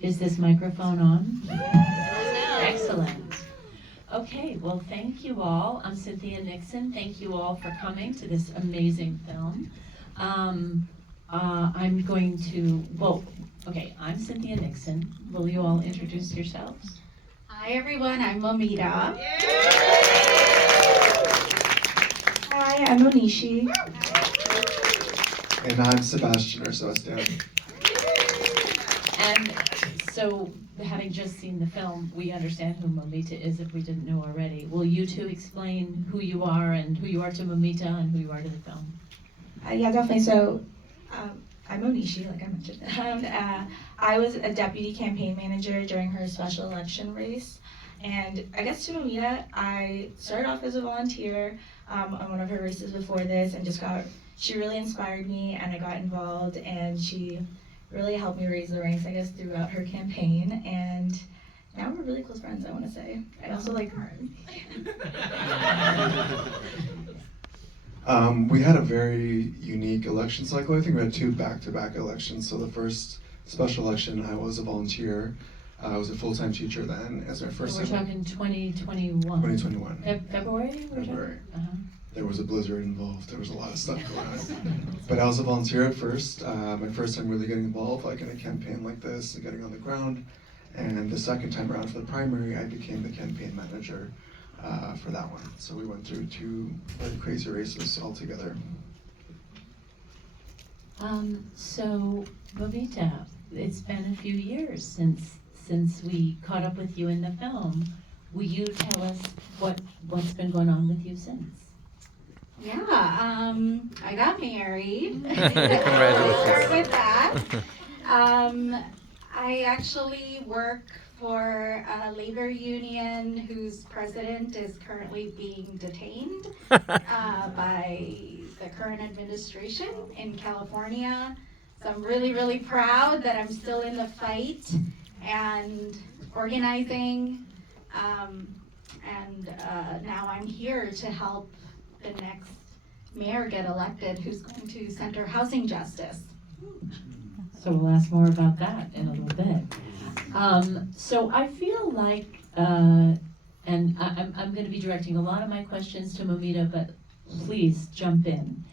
Is this microphone on? Excellent. Okay, well, thank you all. I'm Cynthia Nixon. Thank you all for coming to this amazing film. I'm going to, I'm Cynthia Nixon. Will you all introduce yourselves? Hi everyone, I'm Moumita. Hi, I'm Onishi. And I'm Sebastian or Sebastian. And so, having just seen the film, we understand who Moumita is if we didn't know already. Will you two explain who you are and who you are to Moumita and who you are to the film? Yeah, definitely. So, I'm Onishi, like I mentioned. I was a deputy campaign manager during her special election race. And I guess to Moumita, I started off as a volunteer on one of her races before this and she really inspired me and I got involved and she really helped me raise the ranks, I guess, throughout her campaign. And now we're really close friends, I want to say. I also like her. We had a very unique election cycle. I think we had 2 back-to-back elections. So the first special election, I was a volunteer. I was a full-time teacher then as my first So we're talking 2021. 2021. February? February. Uh-huh. There was a blizzard involved. There was a lot of stuff going on. But I was a volunteer at first. My first time really getting involved, like in a campaign like this, and getting on the ground. And the second time around for the primary, I became the campaign manager for that one. So we went through 2 very crazy races all together. So, Moumita, it's been a few years since we caught up with you in the film. Will you tell us what's been going on with you since? Yeah, I got married. Congratulations. I'll start with that. I actually work for a labor union whose president is currently being detained by the current administration in California. So I'm really, really proud that I'm still in the fight and organizing. Now I'm here to help the next mayor get elected who's going to center housing justice. So we'll ask more about that in a little bit. So I feel like, and I'm going to be directing a lot of my questions to Moumita, but please jump in.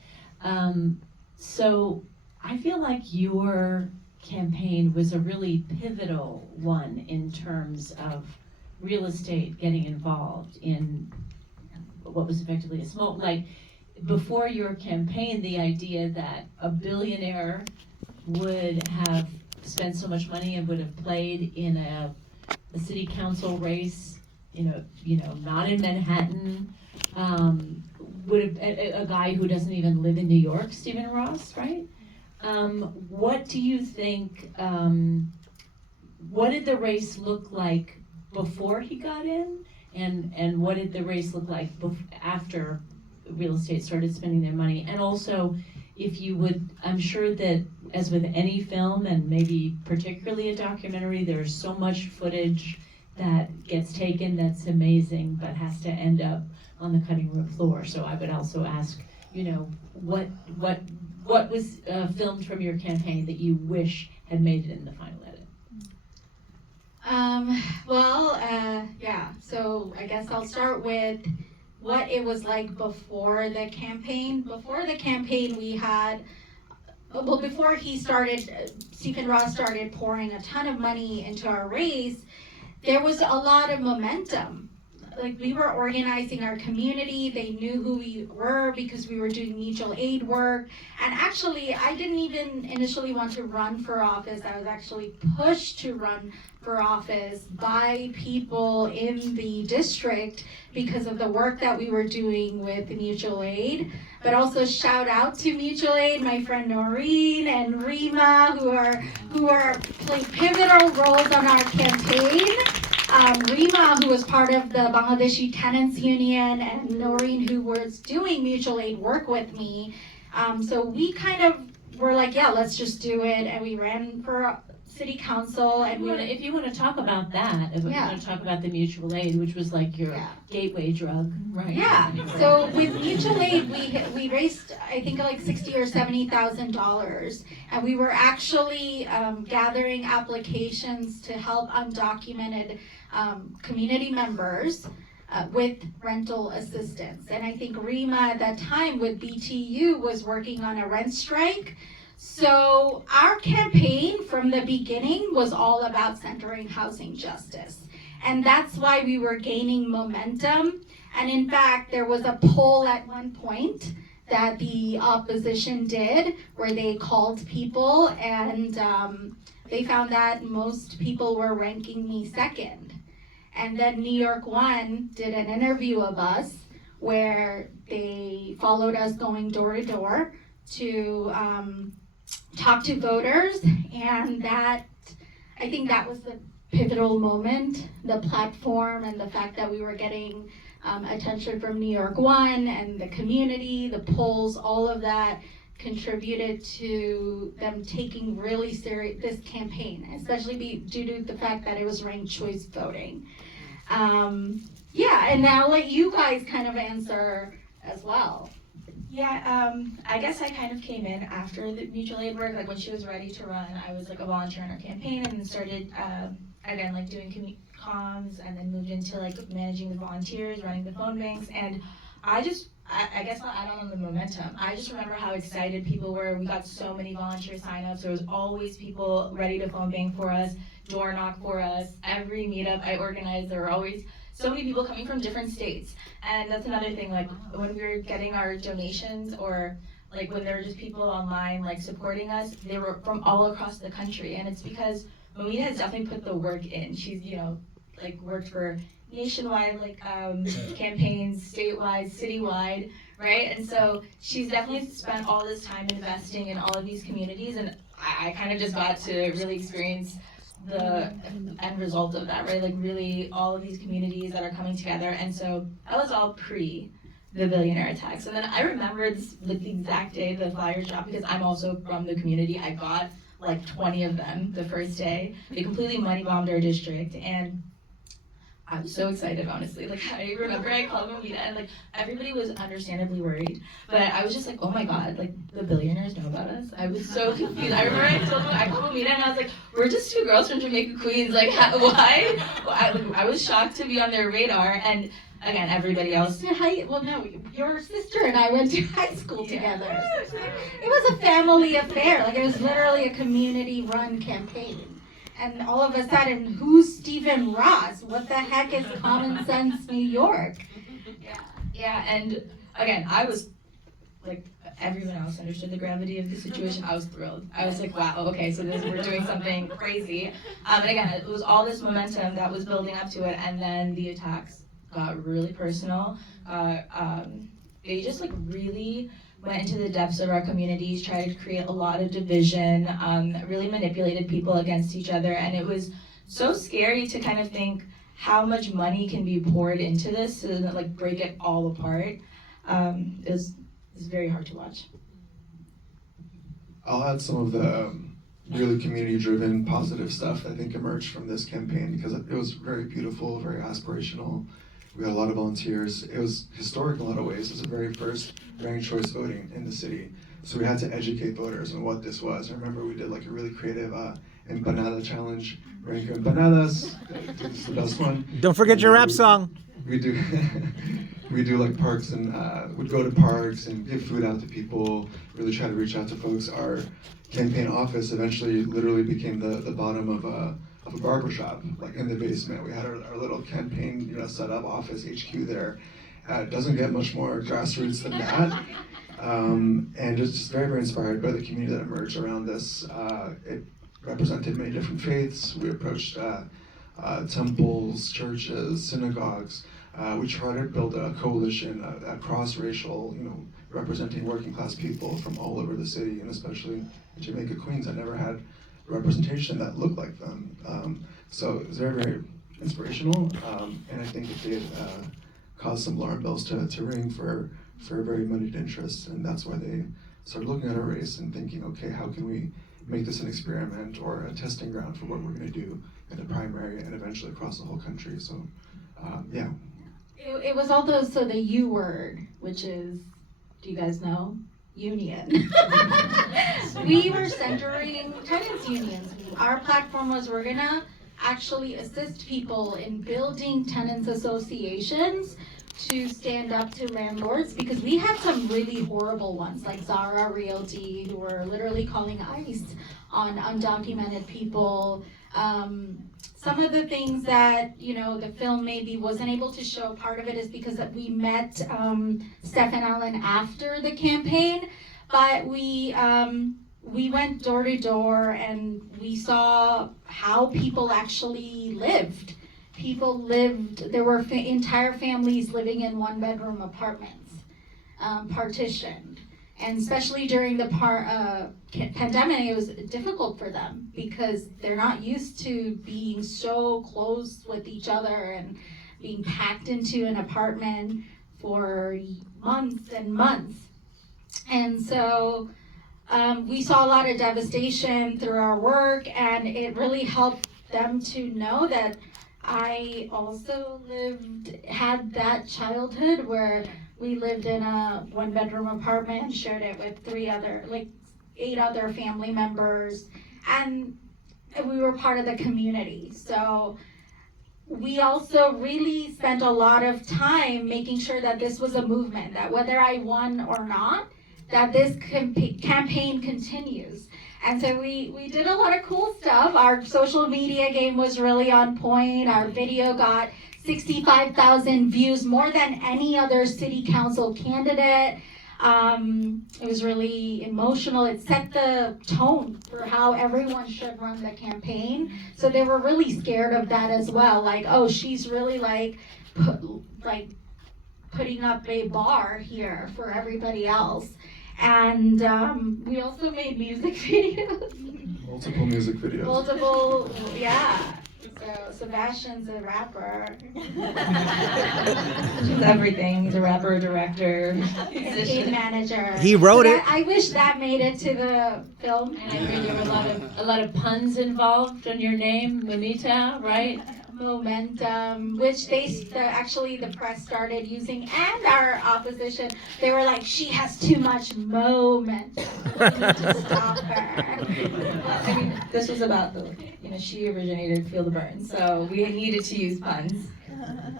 So I feel like your campaign was a really pivotal one in terms of real estate getting involved in what was effectively a small, like before your campaign, the idea that a billionaire would have spent so much money and would have played in a city council race, not in Manhattan, would have a guy who doesn't even live in New York, Stephen Ross, right? What do you think? What did the race look like before he got in, and what did the race look like after real estate started spending their money? And also, if you would, I'm sure that as with any film, and maybe particularly a documentary, there's so much footage that gets taken that's amazing, but has to end up on the cutting room floor. So I would also ask, what was filmed from your campaign that you wish had made it in the final edit? So I guess I'll start with what it was like before the campaign. Before the campaign, before Stephen Ross started pouring a ton of money into our race, there was a lot of momentum. Like, we were organizing our community. They knew who we were because we were doing mutual aid work. And actually, I didn't even initially want to run for office. I was actually pushed to run for office by people in the district because of the work that we were doing with the mutual aid. But also shout out to mutual aid, my friend Noreen and Rima, who are playing pivotal roles on our campaign. Rima, who was part of the Bangladeshi Tenants Union, and Noreen, who was doing mutual aid work with me. So we kind of were like, yeah, let's just do it. And we ran for city council, and If you want to talk about that, if you Yeah. want to talk about the mutual aid, which was like your Yeah. gateway drug, right? Yeah, so with mutual aid, we raised, I think, like $60,000 or $70,000, and we were actually gathering applications to help undocumented community members with rental assistance. And I think Rima at that time with BTU was working on a rent strike. So our campaign from the beginning was all about centering housing justice. And that's why we were gaining momentum. And in fact, there was a poll at one point that the opposition did where they called people, and they found that most people were ranking me second. And then New York One did an interview of us where they followed us going door to door to talk to voters, and that, I think that was the pivotal moment, the platform and the fact that we were getting attention from New York One and the community, the polls, all of that contributed to them taking really serious this campaign, especially due to the fact that it was ranked choice voting. Yeah, and now I'll let you guys kind of answer as well. Yeah, I guess I kind of came in after the mutual aid work. Like when she was ready to run, I was like a volunteer in her campaign, and then started again like doing comms, and then moved into like managing the volunteers, running the phone banks, and I guess I'll add on the momentum. I just remember how excited people were. We got so many volunteer signups. There was always people ready to phone bank for us, door knock for us. Every meetup I organized, there were always so many people coming from different states. And that's another thing, like when we were getting our donations, or like when there were just people online like supporting us, they were from all across the country. And it's because Moumita has definitely put the work in. She's, like worked for nationwide like campaigns, statewide, citywide, right? And so she's definitely spent all this time investing in all of these communities, and I kind of just got to really experience the end result of that, right? Like really all of these communities that are coming together. And so that was all pre the billionaire attacks. And then I remember this, like the exact day the flyers dropped, because I'm also from the community. I got like 20 of them the first day. They completely money bombed our district, and I was so excited, honestly. Like, I remember I called Moumita, and like everybody was understandably worried, but I was just like, oh my god, like the billionaires know about us. I was so confused. I remember I called Moumita, and I was like, we're just two girls from Jamaica, Queens. Like, why? I was shocked to be on their radar, and again, everybody else. Well, no, your sister and I went to high school together. It was a family affair. Like, it was literally a community-run campaign. And all of a sudden, who's Stephen Ross? What the heck is Common Sense New York? Yeah, and again, I was like, everyone else understood the gravity of the situation. I was thrilled. I was like, wow, okay, so we're doing something crazy. And again, it was all this momentum that was building up to it, and then the attacks got really personal. They just like really went into the depths of our communities, tried to create a lot of division, really manipulated people against each other, and it was so scary to kind of think how much money can be poured into this to like break it all apart. It was very hard to watch. I'll add some of the really community-driven, positive stuff that I think emerged from this campaign, because it was very beautiful, very aspirational. We had a lot of volunteers. It was historic in a lot of ways. It was the very first ranked choice voting in the city. So we had to educate voters on what this was. I remember we did like a really creative empanada challenge. Rank empanadas. This is the best one. Don't forget your rap song. We do we do like parks, and we'd go to parks and give food out to people, really try to reach out to folks. Our campaign office eventually literally became the bottom of a barber shop, like in the basement. We had our little campaign, set up office HQ there. It doesn't get much more grassroots than that. And just very, very inspired by the community that emerged around this. It represented many different faiths. We approached temples, churches, synagogues. We tried to build a coalition, a cross-racial, representing working class people from all over the city, and especially in Jamaica, Queens. I never had representation that looked like them. So it was very, very inspirational, and I think it did cause some alarm bells to ring for very moneyed interests, and that's why they started looking at our race and thinking, okay, how can we make this an experiment or a testing ground for what we're going to do in the primary and eventually across the whole country. So, yeah. It was also the U word, which is, do you guys know? Union. We were centering tenants unions. Our platform was we're gonna actually assist people in building tenants associations to stand up to landlords, because we had some really horrible ones like Zara Realty who were literally calling ICE on undocumented people. Some of the things that, the film maybe wasn't able to show, part of it is because that we met Stephen Allen after the campaign, but we went door to door and we saw how people actually lived. People lived, there were entire families living in one-bedroom apartments, partitioned. And especially during the pandemic, it was difficult for them because they're not used to being so close with each other and being packed into an apartment for months and months. And so we saw a lot of devastation through our work, and it really helped them to know that I also had that childhood where we lived in a one-bedroom apartment and shared it with 8 other family members, and we were part of the community. So we also really spent a lot of time making sure that this was a movement, that whether I won or not, that this campaign continues. And so we did a lot of cool stuff. Our social media game was really on point. Our video got 65,000 views, more than any other city council candidate. It was really emotional. It set the tone for how everyone should run the campaign. So they were really scared of that as well. Like, oh, she's really putting up a bar here for everybody else. And we also made music videos. Multiple music videos. Yeah. So Sebastian's a rapper. He's everything. He's a rapper, director, Estate manager. He wrote it. I wish that made it to the film. And I heard there were a lot of puns involved on your name, Moumita, right? Momentum, which actually the press started using, and our opposition. They were like, she has too much momentum. We need to stop her. I mean, this was about she originated Feel the Burn, so we needed to use puns.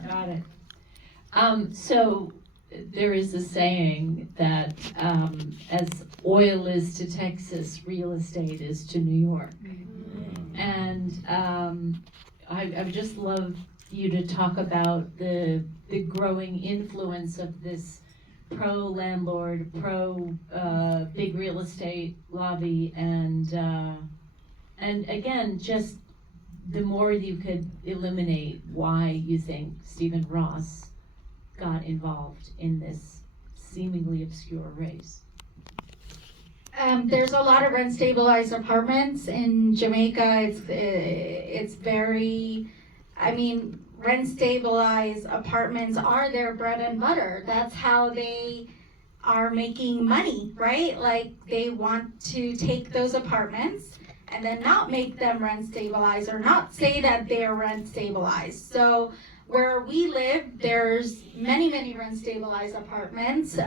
Got it. So there is a saying that as oil is to Texas, real estate is to New York. And I would just love you to talk about the growing influence of this pro-landlord, pro-big real estate lobby, and again, just the more you could illuminate why you think Stephen Ross got involved in this seemingly obscure race. There's a lot of rent-stabilized apartments in Jamaica. It's very, rent-stabilized apartments are their bread and butter. That's how they are making money, right? Like, they want to take those apartments and then not make them rent-stabilized or not say that they're rent-stabilized. So where we live, there's many, many rent-stabilized apartments.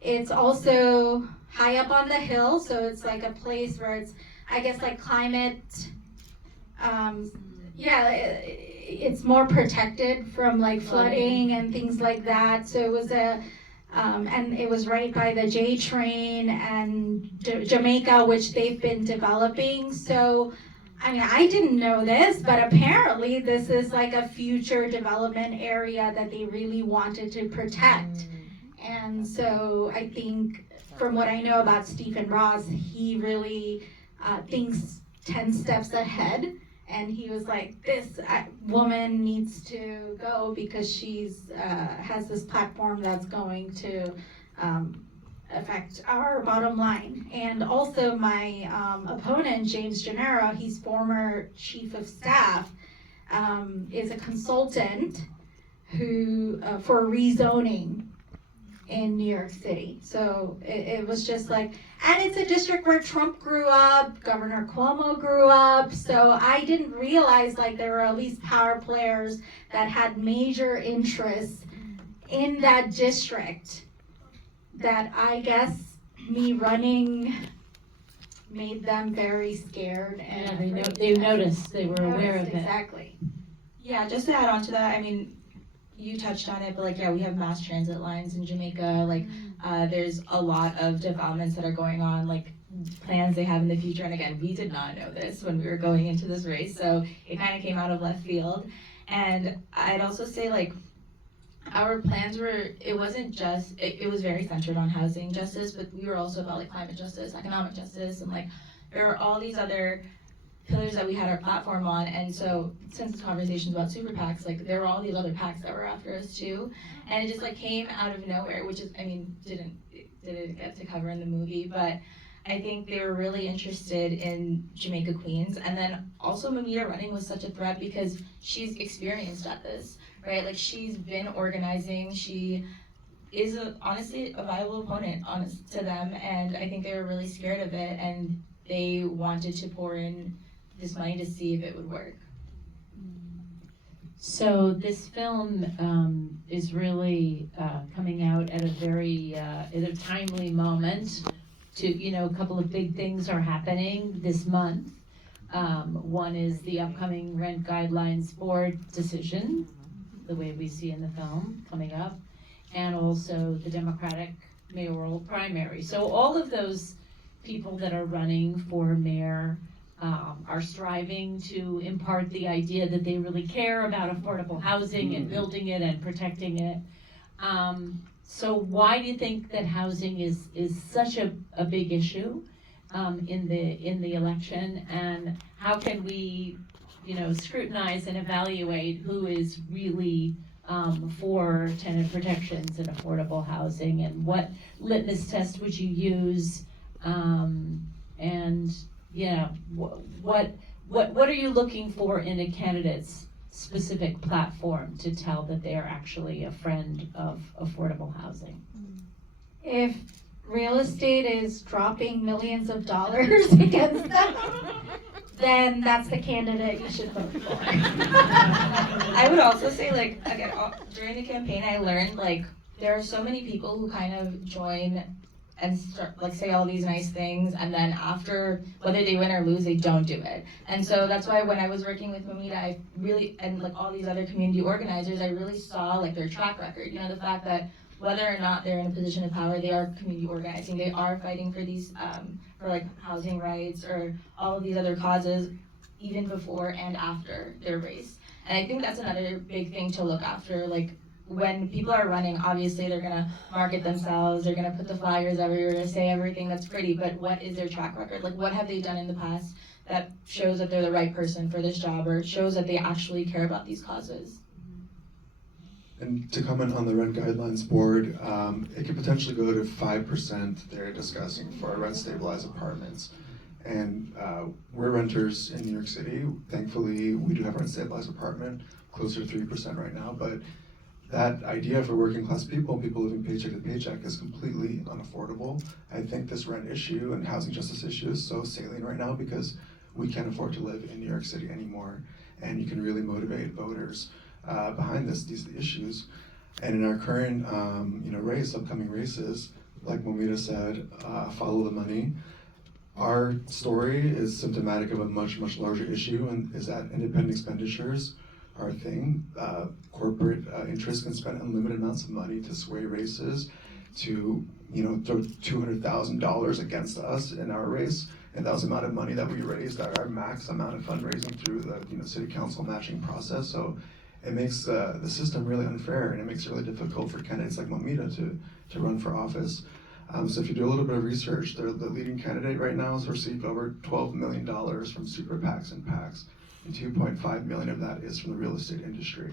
It's also high up on the hill, so it's like a place where it's, I guess, like climate, it's more protected from like flooding and things like that. So it was and it was right by the J train and Jamaica, which they've been developing. So, I didn't know this, but apparently this is like a future development area that they really wanted to protect. And so I think, from what I know about Stephen Ross, he really thinks 10 steps ahead. And he was like, this woman needs to go because she's has this platform that's going to affect our bottom line. And also my opponent, James Gennaro, he's former chief of staff, is a consultant who for rezoning in New York City. So it was just like, and it's a district where Trump grew up, Governor Cuomo grew up, so I didn't realize like there were all these power players that had major interests in that district that I guess me running made them very scared and Yeah, afraid. they noticed, they were aware of it. Exactly. Yeah, just to add on to that, I mean, you touched on it, but like, yeah, we have mass transit lines in Jamaica. Like, there's a lot of developments that are going on, like plans they have in the future. And again, we did not know this when we were going into this race, so it kind of came out of left field. And I'd also say like, our plans were, it wasn't just, it was very centered on housing justice, but we were also about like climate justice, economic justice, and like there were all these other pillars that we had our platform on. And so since this conversation's about super PACs, like there were all these other PACs that were after us too. And it just like came out of nowhere, which is, I mean, didn't get to cover in the movie, but I think they were really interested in Jamaica Queens. And then also Moumita running was such a threat because she's experienced at this, right? Like she's been organizing, she is honestly a viable opponent to them. And I think they were really scared of it and they wanted to pour in this money to see if it would work. So this film is really coming out at a very at a timely moment. A couple of big things are happening this month. One is the upcoming Rent Guidelines Board decision, the way we see in the film coming up, and also the Democratic mayoral primary. So all of those people that are running for mayor are striving to impart the idea that they really care about affordable housing and building it and protecting it. So why do you think that housing is such a big issue in the election, and how can we, scrutinize and evaluate who is really for tenant protections and affordable housing, and what litmus test would you use, and what are you looking for in a candidate's specific platform to tell that they are actually a friend of affordable housing? If real estate is dropping millions of dollars against them, then that's the candidate you should vote for. I would also say, like, again, during the campaign, I learned, like, there are so many people who kind of join and start, like, say all these nice things, and then after, whether they win or lose, they don't do it. And so that's why when I was working with Moumita, I really, and like all these other community organizers, I really saw like their track record, the fact that whether or not they're in a position of power, they are community organizing, they are fighting for these, for like housing rights or all of these other causes, even before and after their race. And I think that's another big thing to look after, like, when people are running, obviously they're gonna market themselves, they're gonna put the flyers everywhere, say everything that's pretty, but what is their track record? Like, what have they done in the past that shows that they're the right person for this job, or shows that they actually care about these causes? And to comment on the Rent Guidelines Board, it could potentially go to 5% they're discussing for rent stabilized apartments. And we're renters in New York City. Thankfully, we do have a rent stabilized apartment, closer to 3% right now, but that idea for working class people living paycheck to paycheck is completely unaffordable. I think this rent issue and housing justice issue is so salient right now because we can't afford to live in New York City anymore, and you can really motivate voters behind these issues. And in our current upcoming races, like Moumita said, follow the money. Our story is symptomatic of a much, much larger issue, and is that independent expenditures are a thing. Corporate interests can spend unlimited amounts of money to sway races, to throw $200,000 against us in our race, and that was the amount of money that we raised at our max amount of fundraising through the city council matching process. So it makes the system really unfair, and it makes it really difficult for candidates like Moumita to run for office. So if you do a little bit of research, the leading candidate right now has received over $12 million from super PACs and PACs, and 2.5 million of that is from the real estate industry.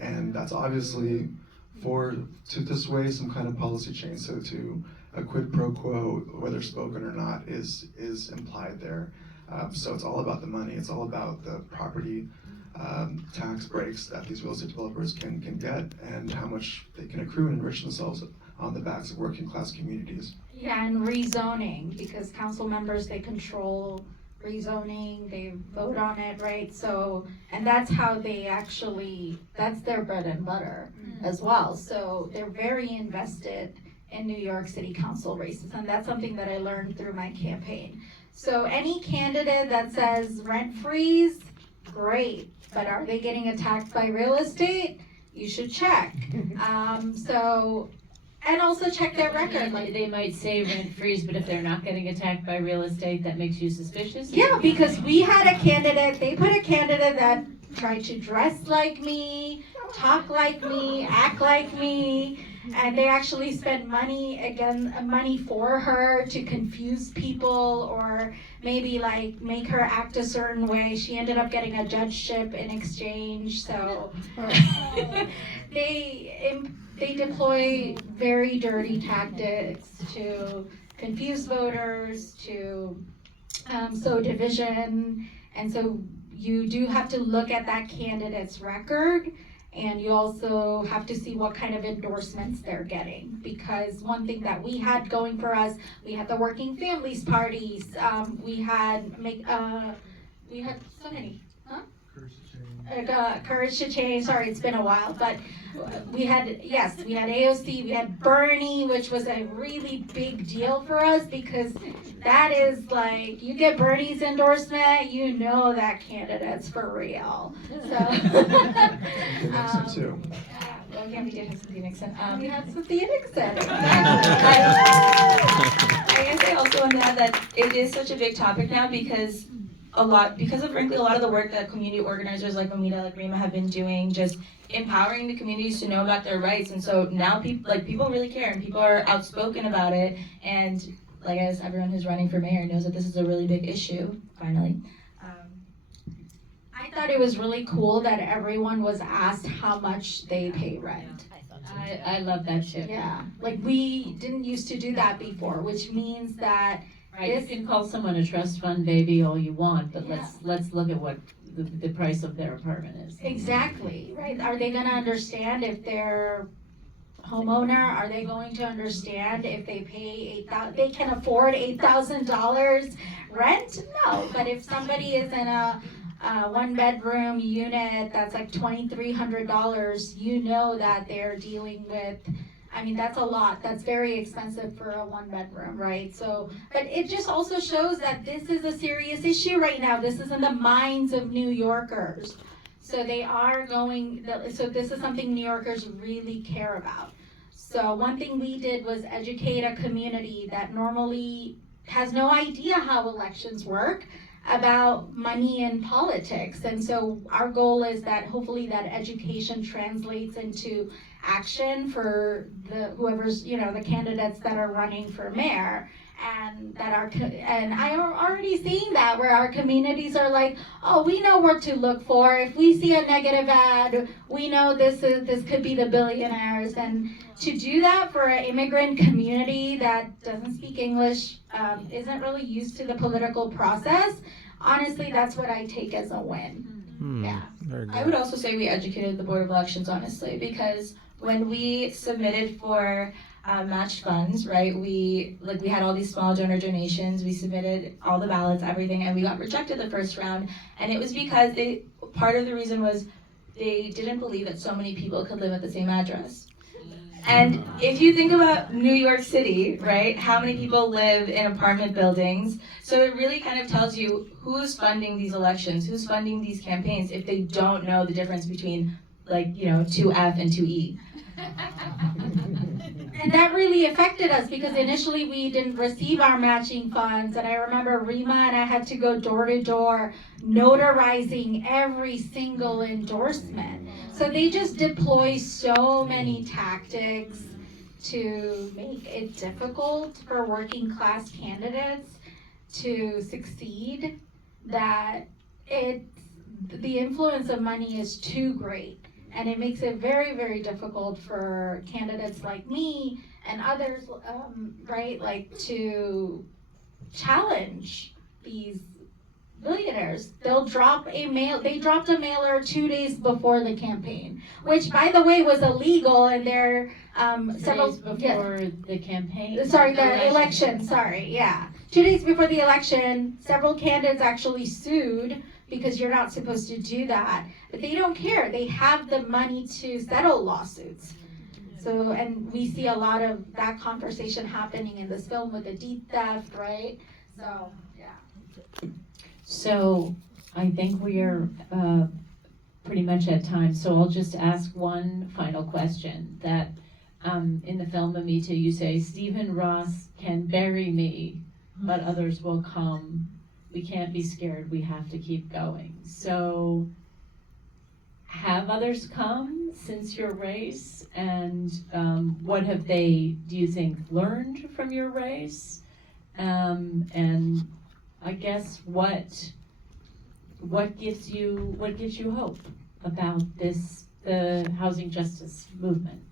And that's obviously to sway some kind of policy change, so to a quid pro quo, whether spoken or not, is implied there. So it's all about the money, it's all about the property tax breaks that these real estate developers can get, and how much they can accrue and enrich themselves on the backs of working class communities. Yeah, and rezoning, because council members, they control rezoning, they vote on it, right? So, and that's how they actually, that's their bread and butter as well. So they're very invested in New York City Council races, and that's something that I learned through my campaign. So any candidate that says rent freeze, great, but are they getting attacked by real estate? You should check. And also check their record. Like, They might say rent freeze, but if they're not getting attacked by real estate, that makes you suspicious? yeah, because we had a candidate, they put a candidate that tried to dress like me, talk like me, act like me, and they actually spent money for her to confuse people or maybe like make her act a certain way. She ended up getting a judgeship in exchange, so they deploy very dirty tactics to confuse voters, to sow division, and so you do have to look at that candidate's record, and you also have to see what kind of endorsements they're getting. Because one thing that we had going for us, we had the working families parties, we had so many, Courage to Change, sorry, it's been a while, but we had AOC, we had Bernie, which was a really big deal for us because that is like, you get Bernie's endorsement, you know that candidate's for real. Cynthia Nixon too. Well, yeah, we did have Cynthia Nixon. We had Cynthia Nixon. I guess I also want to add that it is such a big topic now because frankly a lot of the work that community organizers like Moumita, like Rima have been doing, just empowering the communities to know about their rights. And so now people really care and people are outspoken about it. And like as everyone who's running for mayor knows that this is a really big issue, finally. I thought it was really cool that everyone was asked how much they pay rent. I love that too. Yeah, like we didn't used to do that before, which means that Right, you can call someone a trust fund baby all you want, but let's look at what the price of their apartment is. exactly, right? Are they gonna understand if they're homeowner? Are they going to understand if they pay they can afford $8,000 rent? No, but if somebody is in a one-bedroom unit that's like $2,300, you know that they're dealing with, I mean, that's a lot. That's very expensive for a one-bedroom, right? So, but it just also shows that this is a serious issue right now. This is in the minds of New Yorkers. So so this is something New Yorkers really care about. So one thing we did was educate a community that normally has no idea how elections work about money and politics. And so our goal is that hopefully that education translates into action for whoever's, the candidates that are running for mayor, and I'm already seeing that where our communities are like, oh, we know what to look for. If we see a negative ad, we know this could be the billionaires. And to do that for an immigrant community that doesn't speak English, isn't really used to the political process, honestly, that's what I take as a win. Yeah. Very good. I would also say we educated the Board of Elections, honestly, because when we submitted for matched funds, right, we had all these small donor donations, we submitted all the ballots, everything, and we got rejected the first round. And it was because part of the reason was they didn't believe that so many people could live at the same address. And if you think about New York City, right, how many people live in apartment buildings? So it really kind of tells you who's funding these elections, who's funding these campaigns, if they don't know the difference between 2F and 2E. And that really affected us because initially we didn't receive our matching funds. And I remember Rima and I had to go door to door notarizing every single endorsement. So they just deploy so many tactics to make it difficult for working class candidates to succeed, that the influence of money is too great. And it makes it very, very difficult for candidates like me and others, right, to challenge these billionaires. They dropped a mailer 2 days before the campaign, which by the way was illegal, and there several Days before the campaign. sorry, the election. Sorry, yeah. 2 days before the election, several candidates actually sued because you're not supposed to do that. But they don't care. They have the money to settle lawsuits. So, and we see a lot of that conversation happening in this film with the deed theft, right? So, yeah. So I think we are pretty much at time. So I'll just ask one final question. That in the film, Moumita, you say, Stephen Ross can bury me, but others will come. We can't be scared. We have to keep going. So have others come since your race? And what have they, do you think, learned from your race? And I guess what gives you hope about the housing justice movement,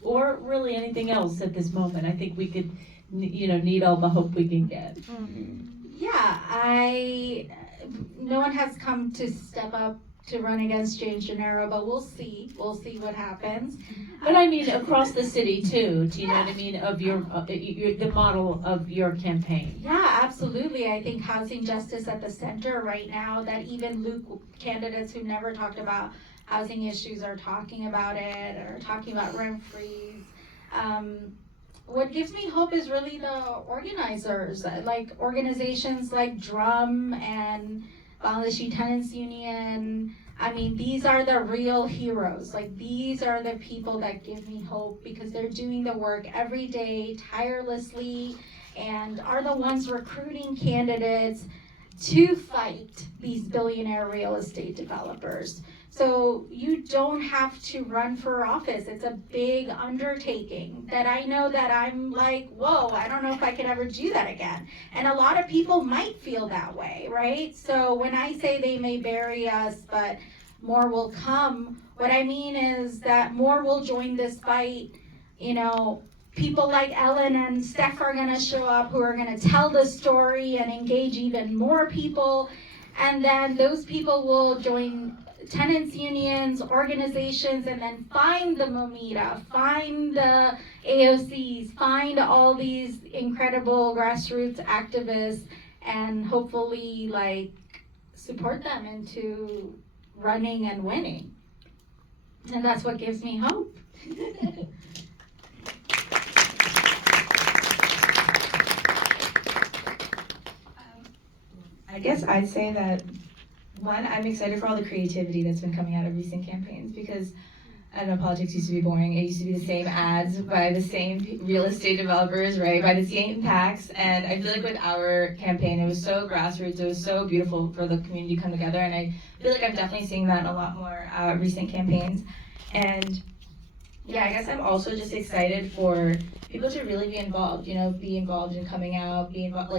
or really anything else at this moment? I think we could, need all the hope we can get. Yeah, no one has come to step up to run against James Gennaro, but we'll see what happens. But I mean, across the city too. Do you know what I mean? Of your the model of your campaign. Yeah, absolutely. I think housing justice at the center right now. That even candidates who never talked about housing issues are talking about it, or talking about rent freeze. What gives me hope is really the organizers, like organizations like Drum and Bangladeshi Tenants Union. I mean, these are the real heroes. Like, these are the people that give me hope, because they're doing the work every day tirelessly and are the ones recruiting candidates to fight these billionaire real estate developers. So you don't have to run for office. It's a big undertaking that I know that I'm like, whoa, I don't know if I could ever do that again. And a lot of people might feel that way, right? So when I say they may bury us, but more will come, what I mean is that more will join this fight. People like Ellen and Steph are gonna show up, who are gonna tell the story and engage even more people. And then those people will join tenants unions, organizations, and then find the Moumita, find the AOCs, find all these incredible grassroots activists, and hopefully support them into running and winning. And that's what gives me hope. I guess I'd say that, one, I'm excited for all the creativity that's been coming out of recent campaigns, because I don't know, politics used to be boring. It used to be the same ads by the same real estate developers, right? By the same PACs. And I feel like with our campaign, it was so grassroots. It was so beautiful for the community to come together. And I feel like I'm definitely seeing that in a lot more recent campaigns. And yeah, I guess I'm also just excited for people to really be involved, be involved in coming out, be involved,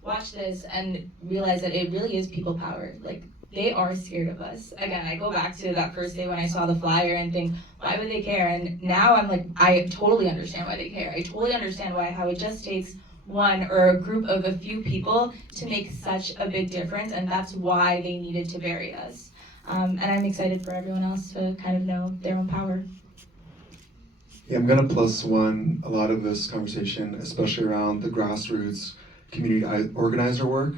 watch this and realize that it really is people power. They are scared of us. Again, I go back to that first day when I saw the flyer and think, why would they care? And now I'm like, I totally understand why they care. I totally understand how it just takes one or a group of a few people to make such a big difference, and that's why they needed to bury us. And I'm excited for everyone else to kind of know their own power. Yeah, I'm gonna plus one a lot of this conversation, especially around the grassroots community organizer work.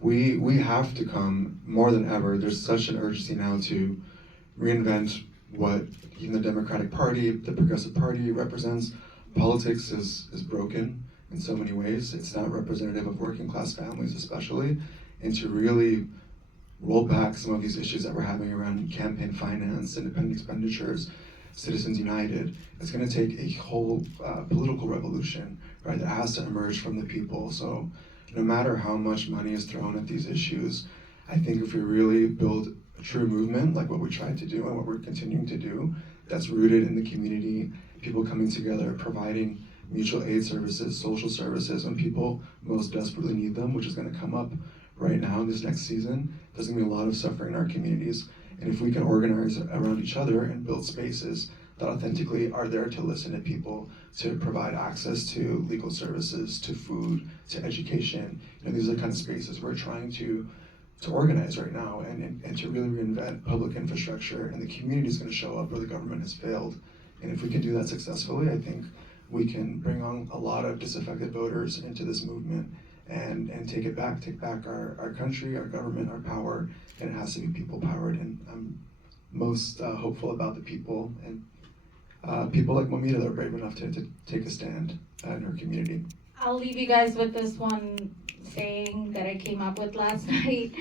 We have to come more than ever. There's such an urgency now to reinvent what even the Democratic Party, the Progressive Party represents. Politics is broken in so many ways. It's not representative of working class families especially, and to really roll back some of these issues that we're having around campaign finance, independent expenditures, Citizens United. It's going to take a whole political revolution, right, that has to emerge from the people. So no matter how much money is thrown at these issues, I think if we really build a true movement like what we tried to do and what we're continuing to do, that's rooted in the community, people coming together, providing mutual aid services, social services when people most desperately need them, which is going to come up right now in this next season. There's going to be a lot of suffering in our communities. And if we can organize around each other and build spaces that authentically are there to listen to people, to provide access to legal services, to food, to education. These are the kind of spaces we're trying to organize right now, and to really reinvent public infrastructure, and the community is going to show up where the government has failed. And if we can do that successfully, I think we can bring on a lot of disaffected voters into this movement and take back our country, our government, our power, and it has to be people powered. And I'm most hopeful about the people, and people like Moumita that are brave enough to take a stand in her community. I'll leave you guys with this one saying that I came up with last night.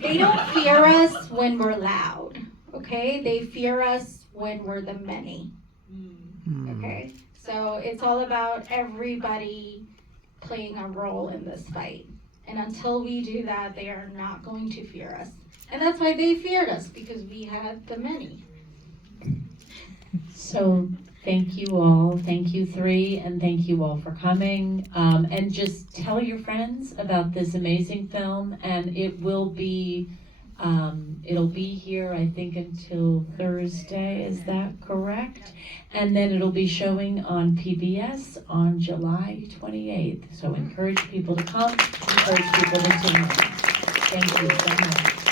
They don't fear us when we're loud, okay? They fear us when we're the many, okay? So it's all about everybody playing a role in this fight. And until we do that, they are not going to fear us. And that's why they feared us, because we had the many. So thank you all, thank you three, and thank you all for coming. And just tell your friends about this amazing film, and it will be, it'll be here, I think, until Thursday, is that correct? And then it'll be showing on PBS on July 28th. So encourage people to come, encourage people to tune in. Thank you so much.